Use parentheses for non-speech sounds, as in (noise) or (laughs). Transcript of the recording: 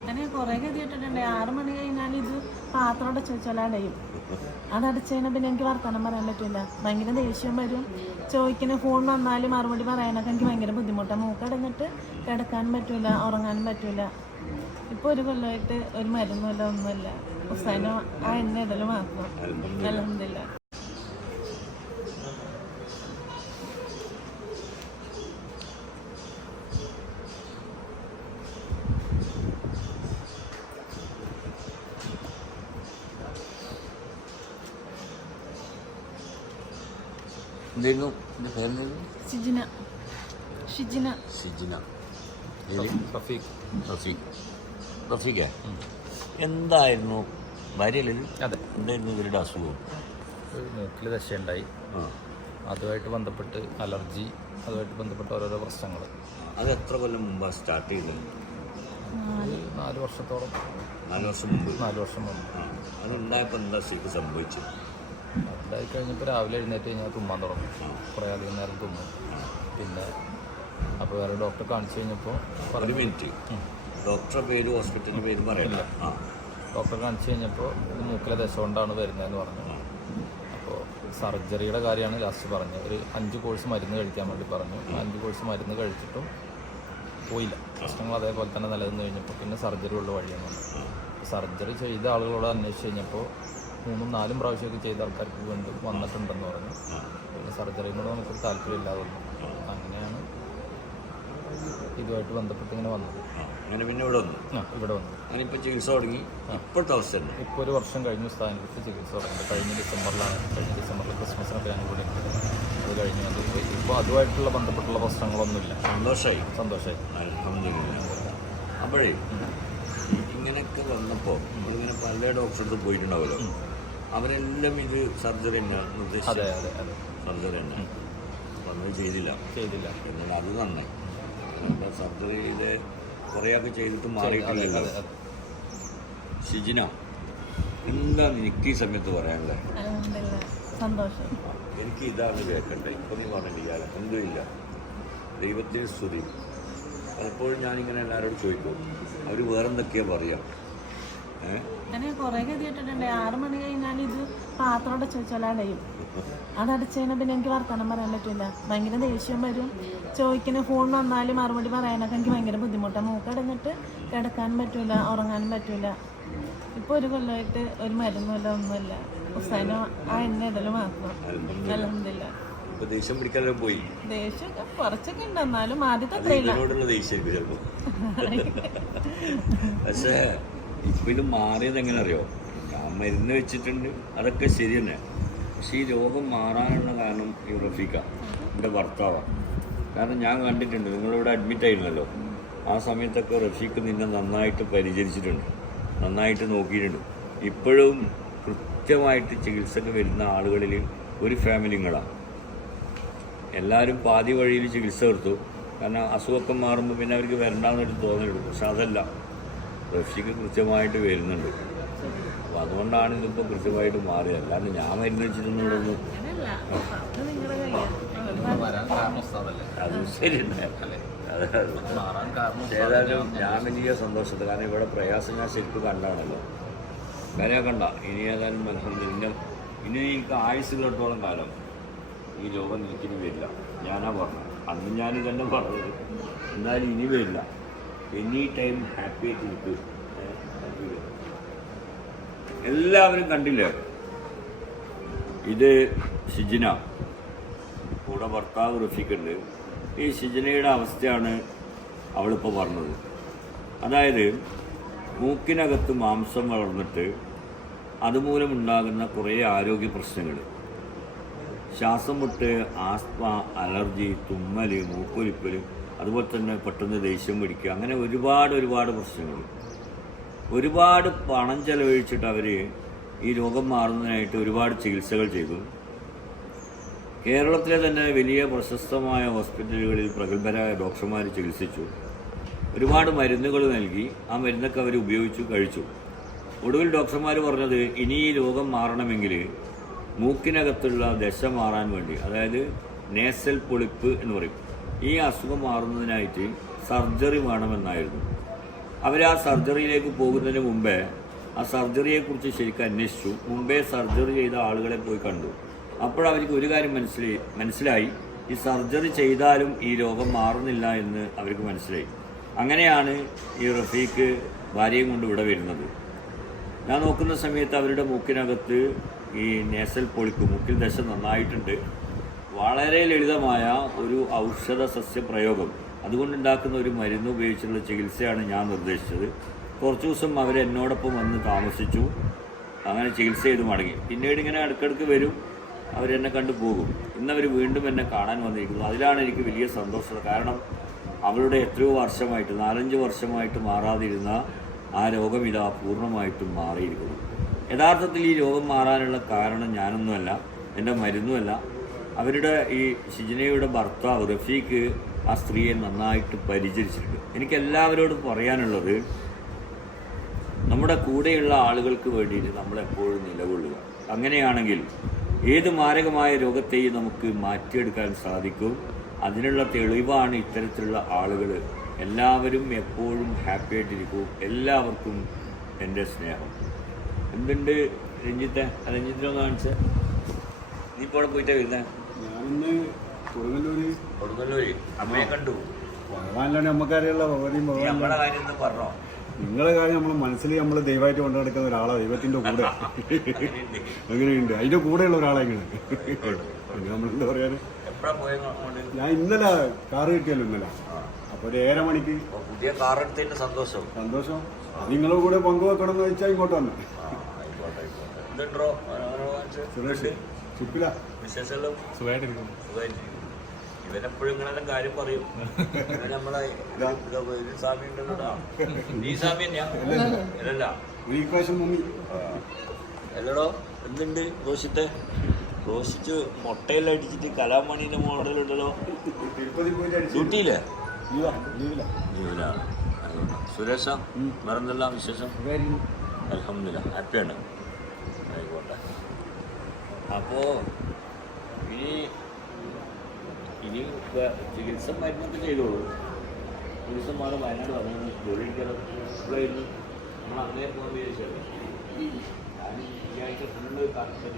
അങ്ങനെ കുറെ കഴിഞ്ഞാൽ പിന്നെ എനിക്ക് വർത്തമാനം പറയാൻ പറ്റില്ല ഭയങ്കര ദേഷ്യം വരും. ചോദിക്കുന്ന ഫോൺ വന്നാലും മറുപടി പറയാനൊക്കെ എനിക്ക് ഭയങ്കര ബുദ്ധിമുട്ടാണ് മൂക്കടഞ്ഞിട്ട് കിടക്കാനും പറ്റില്ല ഉറങ്ങാനും പറ്റില്ല ഇപ്പൊ ഒരു കൊല്ലമായിട്ട് ഒരു മരുന്നുമില്ല ഒന്നുമില്ല. ഉസാനോ ആ എണ്ണ ഇടൽ മാത്രം അലഹമില്ല എന്തായിരുന്നു എന്റെ പേരെന്തായിരുന്നു ഷിജിന. ഷിജിന. സിജിന ഏത്? റഫീഖ്. റഫീഖ്. റഫീഖേ? എന്തായിരുന്നു? ഭാര്യയല്ലേ അതെ. എന്തായിരുന്നു ഇവരുടെ അസുഖം? ഒരു മൂക്കിൽ ദശയുണ്ടായി. ഉണ്ടായി അതുമായിട്ട് ബന്ധപ്പെട്ട് അലർജി അതുമായിട്ട് ബന്ധപ്പെട്ട് ഓരോരോ പ്രശ്നങ്ങൾ. അത് എത്ര കൊല്ലം മുമ്പാണ് സ്റ്റാർട്ട് ചെയ്തത്? നാല് വർഷത്തോളം. നാല് വർഷം മുമ്പ്. നാല് വർഷം മുമ്പ്. അതുണ്ടായപ്പോൾ എന്താ ശരിക്കും സംഭവിച്ചത്? അതുണ്ടായി കഴിഞ്ഞപ്പോൾ രാവിലെ എഴുന്നേറ്റ് കഴിഞ്ഞാൽ തുമ്മാൻ തുടങ്ങും. കുറേ അധികം നേരം തുമ്മും. പിന്നെ അപ്പോൾ വേറെ ഡോക്ടറെ കാണിച്ചു കഴിഞ്ഞപ്പോൾ ഒരു മിനിറ്റ്. ഡോക്ടറെ പേര് ഹോസ്പിറ്റലിന്റെ പേര് പറയില്ല ആ. ഡോക്ടറെ കാണിച്ചു കഴിഞ്ഞപ്പോൾ ഇത് മൂക്കിലെ ദശ കൊണ്ടാണ് വരുന്നതെന്ന് പറഞ്ഞു. അപ്പോൾ സർജറിയുടെ കാര്യമാണ് ലാസ്റ്റ് പറഞ്ഞത്. ഒരു അഞ്ച് കോഴ്സ് മരുന്ന് കഴിക്കാൻ വേണ്ടി പറഞ്ഞു. അഞ്ച് കോഴ്സ് മരുന്ന് കഴിച്ചിട്ടും പോയില്ല. പ്രശ്നങ്ങൾ അതേപോലെ തന്നെ നിലനിന്ന് കഴിഞ്ഞപ്പോൾ പിന്നെ സർജറി ഉള്ള വഴിയാണ് സർജറി ചെയ്ത ആളുകളോട് അന്വേഷിച്ച് കഴിഞ്ഞപ്പോൾ മൂന്നും നാലും പ്രാവശ്യമൊക്കെ ചെയ്ത ആൾക്കാർക്ക് വീണ്ടും വന്നിട്ടുണ്ടെന്ന് പറഞ്ഞു. പിന്നെ സർജറിയും നമുക്ക് താല്പര്യമില്ലാതെ വന്നു അങ്ങനെയാണ് ഇതുമായിട്ട് ബന്ധപ്പെട്ട് ഇങ്ങനെ വന്നത്. അങ്ങനെ പിന്നെ ഇവിടെ വന്നു. ആ ഇവിടെ വന്നു. അങ്ങനെ ചികിത്സ തുടങ്ങി. ഇപ്പോഴത്തെ അവസ്ഥ ഇപ്പോൾ ഒരു വർഷം കഴിഞ്ഞു സ്ഥാനത്ത് ചികിത്സ തുടങ്ങി. കഴിഞ്ഞ ഡിസംബറിലാണ് കഴിഞ്ഞ ഡിസംബറിൽ ക്രിസ്മസിനൊക്കെ ഞാൻ കൂടി ഉണ്ട്. അത് കഴിഞ്ഞു അത് ഇപ്പോൾ അതുമായിട്ടുള്ള ബന്ധപ്പെട്ടുള്ള പ്രശ്നങ്ങളൊന്നുമില്ല. സന്തോഷമായി സന്തോഷമായി. അപ്പോഴേ ഇങ്ങനെയൊക്കെ വന്നപ്പോൾ നമ്മളിങ്ങനെ പല ഡോക്ടറെ പോയിട്ടുണ്ടാവുമല്ലോ. അവരെല്ലാം ഇത് സർജറി തന്നെയാണ് അതെ നിർദ്ദേശിച്ചത് അതെ അതെ. സർജറി തന്നെ. ചെയ്തില്ല. ചെയ്തില്ല. എന്നാൽ അത് നന്നായി അപ്പോൾ സർജറി ഇത് കുറേയൊക്കെ ചെയ്തിട്ട് മാറിയിട്ടില്ല ഷിജിന എന്താ എനിക്ക് ഈ സമയത്ത് പറയാനുള്ളത് സന്തോഷം. എനിക്ക് ഇതാണ് കേൾക്കണ്ടേ ഇപ്പം നീ പറഞ്ഞില്ല അലഹമില്ല ദൈവത്തിന് സ്തുതി. പലപ്പോഴും ഞാനിങ്ങനെ എല്ലാവരോടും ചോദിക്കും. അവർ വേറെന്തൊക്കെയാ പറയാം? അങ്ങനെ കുറെ ഗതിയിട്ടിട്ടുണ്ട് ആറ് മണി കഴിഞ്ഞാൽ ഇത് പാത്രം അടച്ചു വെച്ചാൽ അടയും അത് കഴിഞ്ഞാൽ പിന്നെ എനിക്ക് വർത്തമാനം പറയാൻ പറ്റില്ല. ഭയങ്കര ദേഷ്യം വരും. ചോദിക്കുന്ന ഫോൺ വന്നാലും മറുപടി പറയാനൊക്കെ എനിക്ക് ഭയങ്കര ബുദ്ധിമുട്ടാണ് മൂക്കടഞ്ഞിട്ട് കിടക്കാനും പറ്റൂല ഉറങ്ങാനും പറ്റൂല. ഇപ്പൊ ഒരു കൊല്ലമായിട്ട് ഒരു മരുന്നുമില്ല ഒന്നുമില്ല. ഉസാനോ ആ എണ്ണ ഇടൽ മാത്രം. അലഹമില്ല ദേഷ്യം പിടിക്കാനും പോയി. ദേഷ്യം കുറച്ചൊക്കെ ഉണ്ട്. എന്നാലും ആദ്യത്തെ (laughs) പക്ഷേ ഇപ്പൊ ഇത് മാറിയത് എങ്ങനെ അറിയോ ഞാൻ മരുന്ന് വെച്ചിട്ടുണ്ട്. അതൊക്കെ ശരി തന്നെ. പക്ഷേ ഈ രോഗം മാറാനുള്ള കാരണം ഈ റഫീക്ക എന്റെ ഭർത്താവാണ് കാരണം ഞാൻ കണ്ടിട്ടുണ്ട് നിങ്ങളിവിടെ അഡ്മിറ്റ് ആയിരുന്നല്ലോ. ആ സമയത്തൊക്കെ റഫീഖ് നിന്നെ നന്നായിട്ട് പരിചരിച്ചിട്ടുണ്ട്. നന്നായിട്ട് നോക്കിയിട്ടുണ്ട്. ഇപ്പോഴും കൃത്യമായിട്ട് ചികിത്സക്ക് വരുന്ന ആളുകളിൽ ഒരു ഫാമിലി നിങ്ങളാണ് എല്ലാവരും പാതി വഴിയിൽ ചികിത്സ എടുത്തു കാരണം അസുഖമൊക്കെ മാറുമ്പോൾ പിന്നെ അവർക്ക് വരണ്ടാന്നൊരു തോന്നലുള്ളൂ പക്ഷെ അതല്ല. റഷ്യക്ക് കൃത്യമായിട്ട് വരുന്നുണ്ട്. അപ്പോൾ അതുകൊണ്ടാണ് ഇതിപ്പോൾ കൃത്യമായിട്ട് മാറിയത് അല്ലാണ്ട് ഞാൻ മരുന്ന് വെച്ചിട്ടൊന്നും ഇവിടെ അത് ശരി ഏതായാലും ഞാൻ വലിയ സന്തോഷത്തിൽ കാരണം ഇവിടെ പ്രയാസം ഞാൻ ശരിക്കും കണ്ടാണല്ലോ. വരെ കണ്ട. ഇനി ഏതായാലും അൽഹംദുലില്ലാ. ഇനി എനിക്ക് ആയുസ്സുകളിടത്തോളം കാലം ഈ രോഗം നിൽക്കുന്നു വരില്ല. ഞാനാ പറഞ്ഞത്. അന്ന് ഞാൻ പറഞ്ഞത്. എന്നാലും ഇനി വരില്ല. എനി ടൈം ഹാപ്പി ആയിട്ട് എല്ലാവരും കണ്ടില്ലേ? ഇത് ഷിജിന കൂടെ ഭർത്താവ് റഫീഖുണ്ട്. ഈ ഷിജിനയുടെ അവസ്ഥയാണ് അവളിപ്പോൾ പറഞ്ഞത്. അതായത് മൂക്കിനകത്ത് മാംസം വളർന്നിട്ട് അതുമൂലം ഉണ്ടാകുന്ന കുറേ ആരോഗ്യ പ്രശ്നങ്ങൾ ശ്വാസം മുട്ട് ആസ്മ അലർജി തുമ്മൽ മൂക്കൊലിപ്പൽ അതുപോലെ തന്നെ പെട്ടെന്ന് ദേഷ്യം പിടിക്കുക. അങ്ങനെ ഒരുപാട് ഒരുപാട് പ്രശ്നങ്ങൾ. ഒരുപാട് പണം ചെലവഴിച്ചിട്ട് അവർ ഈ രോഗം മാറുന്നതിനായിട്ട് ഒരുപാട് ചികിത്സകൾ ചെയ്തു. കേരളത്തിലെ തന്നെ വലിയ പ്രശസ്തമായ ഹോസ്പിറ്റലുകളിൽ പ്രഗത്ഭരായ ഡോക്ടർമാർ ചികിത്സിച്ചു. ഒരുപാട് മരുന്നുകൾ നൽകി. ആ മരുന്നൊക്കെ അവർ ഉപയോഗിച്ചു കഴിച്ചു. ഒടുവിൽ ഡോക്ടർമാർ പറഞ്ഞത് ഇനി ഈ രോഗം മാറണമെങ്കിൽ മൂക്കിനകത്തുള്ള ദശ മാറാൻ വേണ്ടി അതായത് നേസൽ പൊളിപ്പ് എന്ന് പറയും. ഈ അസുഖം മാറുന്നതിനായിട്ട് സർജറി വേണമെന്നായിരുന്നു. അവർ ആ സർജറിയിലേക്ക് പോകുന്നതിന് മുമ്പേ ആ സർജറിയെക്കുറിച്ച് ശരിക്കും അന്വേഷിച്ചു. മുമ്പേ സർജറി ചെയ്ത ആളുകളെ പോയി കണ്ടു. അപ്പോഴവർക്ക് ഒരു കാര്യം മനസ്സിലായി മനസ്സിലായി. ഈ സർജറി ചെയ്താലും ഈ രോഗം മാറുന്നില്ല എന്ന് അവർക്ക് മനസ്സിലായി. അങ്ങനെയാണ് ഈ റഫീഖ് ഭാര്യയും കൊണ്ട് ഇവിടെ വരുന്നത്. ഞാൻ നോക്കുന്ന സമയത്ത് അവരുടെ മൂക്കിനകത്ത് ഈ നേസൽ പൊളിക്കും. മൂക്കിൽ ദശ നന്നായിട്ടുണ്ട്. വളരെ ലളിതമായ ഒരു ഔഷധ സസ്യപ്രയോഗം അതുകൊണ്ടുണ്ടാക്കുന്ന ഒരു മരുന്ന് ഉപയോഗിച്ചുള്ള ചികിത്സയാണ് ഞാൻ നിർദ്ദേശിച്ചത്. കുറച്ച് ദിവസം അവർ എന്നോടൊപ്പം വന്ന് താമസിച്ചു. അങ്ങനെ ചികിത്സ ചെയ്ത് മടങ്ങി. പിന്നീട് ഇങ്ങനെ ഇടയ്ക്കിടയ്ക്ക് വരും. അവരെന്നെ കണ്ടു പോകും. ഇന്നവർ വീണ്ടും എന്നെ കാണാൻ വന്നിരിക്കുന്നു. അതിലാണ് എനിക്ക് വലിയ സന്തോഷം. കാരണം അവരുടെ എത്രയോ വർഷമായിട്ട് നാലഞ്ച് വർഷമായിട്ട് മാറാതിരുന്ന ആ രോഗം ഇതാ പൂർണമായിട്ടും മാറിയിരിക്കുന്നു. യഥാർത്ഥത്തിൽ ഈ രോഗം മാറാനുള്ള കാരണം ഞാനൊന്നുമല്ല. എന്റെ മരുന്നുമല്ല. അവരുടെ ഈ ഷിജിനയുടെ ഭർത്താവ് റഫീഖ് ആ സ്ത്രീയെ നന്നായിട്ട് പരിചരിച്ചിട്ടുണ്ട്. എനിക്ക് എല്ലാവരോടും പറയാനുള്ളത് നമ്മുടെ കൂടെയുള്ള ആളുകൾക്ക് വേണ്ടിയിട്ട് നമ്മളെപ്പോഴും നിലകൊള്ളുക. അങ്ങനെയാണെങ്കിൽ ഏത് മാരകമായ രോഗത്തെയും നമുക്ക് മാറ്റിയെടുക്കാൻ സാധിക്കും. അതിനുള്ള തെളിവാണ് ഇത്തരത്തിലുള്ള ആളുകൾ. എല്ലാവരും എപ്പോഴും ഹാപ്പി ആയിട്ടിരിക്കും. എല്ലാവർക്കും എന്റെ സ്നേഹം. എന്തുണ്ട് രഞ്ജിത്തെ? രഞ്ജിത്തിനൊന്ന് കാണിച്ചേ. നീ ഇപ്പോൾ അവിടെ പോയിട്ടാ വരുന്നത് ഞാനിന്ന് കൊടുങ്ങല്ലൂര്. കൊടുങ്ങല്ലൂര്. അമ്മയെ കണ്ടു. ഭഗവാനിലാണ് നമുക്കറിയുള്ള ഭഗവതിയും നീ ഭഗവാൻ കാര്യം പറഞ്ഞോ? നിങ്ങളെ കാര്യം നമ്മൾ മനസ്സിൽ നമ്മൾ ദൈവമായിട്ട് കൊണ്ടു നടക്കുന്ന ഒരാളാണ് ദൈവത്തിന്റെ കൂടെ. അങ്ങനെയുണ്ട്. അതിന്റെ കൂടെയുള്ള ഒരാളെങ്ങനെ എന്താ നമ്മളെന്താ പറയാറ്? ഞാൻ ഇന്നലെ കാറ് കിട്ടിയല്ലോ ഇന്നലെ. അപ്പൊ ഒരു ഏഴര മണിക്ക്. പുതിയ കാർ എടുത്തതിന്റെ സന്തോഷം. സന്തോഷം. നിങ്ങളുടെ കൂടെ പങ്കുവെക്കണം എന്ന് വെച്ചാൽ ഇങ്ങോട്ട് വന്നു. സുരേഷ് ചുപ്പില വിശേഷമെല്ലാം സുഖമായിട്ടിരിക്കും സുഖമായിട്ടിരിക്കും ഇവനെപ്പോഴും ഇങ്ങനെ കാര്യം പറയും. ഇവൻ നമ്മളെ സ്വാമി സ്വാമി അല്ലല്ല മുങ്ങി അല്ലടോ എന്തുണ്ട് റോഷിത്തെ റോഷിച്ച് മുട്ടയെല്ലാം അടിച്ചിട്ട് കലാമണീന്റെ മോഡലുണ്ടല്ലോ ഡ്യൂട്ടിയില്ലേ? ലീവിലാണ്. സുരേഷ വേറെന്തെല്ലാം വിശേഷം? അലഹമില്ല ഹാപ്പിയാണ്. ആയിക്കോട്ടെ. അപ്പോൾ ഇനി ഇനി ചികിത്സ മരുന്നൊക്കെ ചെയ്തോളൂ. ഒരു ദിവസം വയനാട് പറഞ്ഞു ജോലി ഇപ്പോഴായിരുന്നു നമ്മൾ അങ്ങനെ പോകാൻ വിചാരിച്ചത് ഞാൻ ഈ ആഴ്ച ഫുള്ള് കാണിച്ചു